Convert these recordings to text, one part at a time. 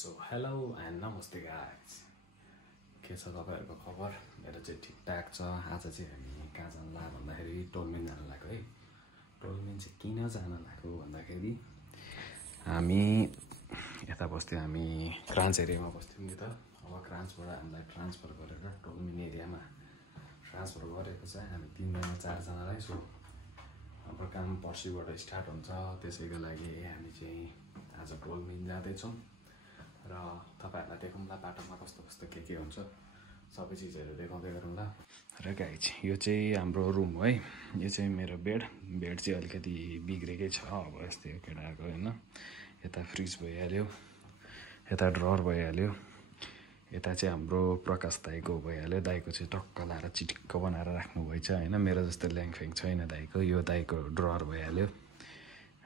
So hello and नमस्ते guys के छ तपाईहरुको खबर मेरो चाहिँ ठिकठाक छ। आज चाहिँ हामी कहाँ जान ला भन्दाखेरि टोलमिन जान लागेको है। टोलमिन चाहिँ किन जान लागेको भन्दाखेरि हामी यता बस्थ्यौँ, हामी क्रान्च एरियामा बस्थ्यौँ नि त। अब क्रान्चबाट हामीलाई ट्रान्सफर गरेर टोलमिन एरियामा ट्रान्सफर गरेको छ हामी 3 जना 4 जनालाई। सो हाम्रो काम पर्सिबाट स्टार्ट हुन्छ, त्यसैको लागि हामी चाहिँ आज टोलमिन जाँदैछौँ र तपाईहरुलाई देखाउँला बाटोमा कस्तो कस्तो के हुन्छ सबै चीजहरु देखाउँदै गरौँला। र गाइज यो चाहिँ हाम्रो रुम हो है। यो चाहिँ मेरो बेड चाहिँ अलिकति बिग्रेकै छ अब यस्तै केटाको हैन। यता फ्रिज भइहाल्यो, यता ड्रवर भइहाल्यो, यता चाहिँ हाम्रो प्रकाश दाइको भइहाल्यो। दाइको चाहिँ टक्क लाएर चिटिक्क बनाएर राख्नु भएछ हैन। मेरो जस्तो ल्याङफेङ छैन दाइको। यो दाइको ड्रवर भइहाल्यो।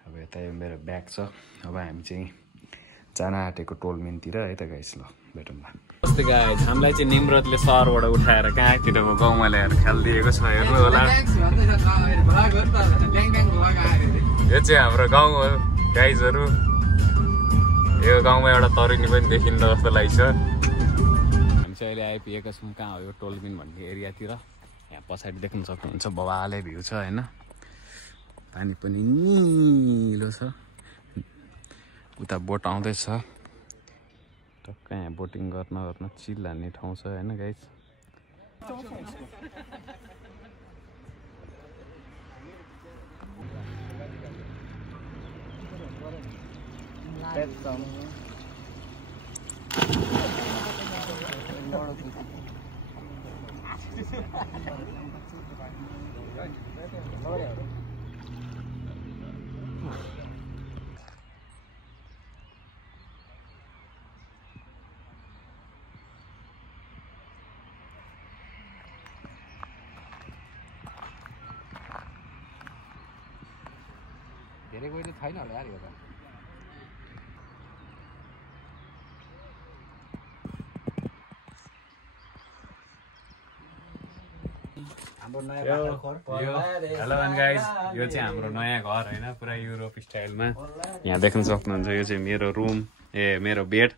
अब यता यो मेरो ब्याग छ। अब हामी चाहिँ जान आँटेको टोलमिनतिर है त गाइस। ल भेटौँला। नमस्ते गाइस, हामीलाई चाहिँ निम्रतले सहरबाट उठाएर कहाँतिरको गाउँमा ल्याएर खेलिदिएको छ। हेर्नु होला, यो चाहिँ हाम्रो गाउँ हो गाइजहरु। यो गाउँमा एउटा तरुनी पनि देखिन्छ जस्तो लाग्छ। हामी चाहिँ अहिले आइपुगेका छौँ। कहाँ हो यो टोलमिन भन्ने एरियातिर। यहाँ पछाडि देख्न सक्नुहुन्छ बबाले भ्यू छ हैन। पानी पनि निलो छ। उता बोट आउँदैछ। टक्क यहाँ बोटिङ गर्न चिल हान्ने ठाउँ छ हैन गाइस। धेरै कोही त छैन होला यार यो त। हाम्रो नयाँ हेलो गाइस, यो चाहिँ हाम्रो नयाँ घर हैन, पुरा युरोप स्टाइलमा। यहाँ देख्न सक्नुहुन्छ यो चाहिँ मेरो रुम, मेरो बेड।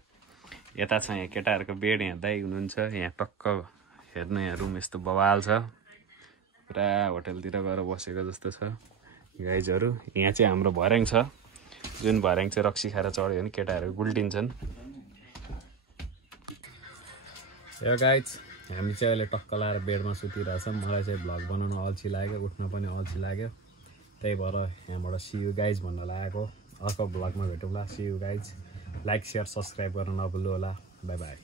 यता छ यहाँ केटाहरुको बेड, यहाँ दाइ हुनुहुन्छ। यहाँ टक्क हेर्नु, यहाँ रुम यस्तो बवाल छ। पुरा होटलतिर गएर बसेको जस्तो छ गाइजहरु। यहाँ चाहिँ हाम्रो भर्याङ छ, जुन भर्याङ चाहिँ रक्सी खाएर चढ्यो भने केटाहरु गुल्टिन्छन्। यो गाइज हामी चाहिँ अहिले टक्क लाएर बेडमा सुतिरहेछौँ। मलाई चाहिँ भ्लग बनाउन अल्छी लाग्यो, उठ्न पनि अल्छी लाग्यो। त्यही भएर यहाँबाट सी यू गाइज भन्न लागेको। अर्को भ्लगमा भेटौँला। See you guys. Like share subscribe गर्न नभुल्नु होला। Bye by.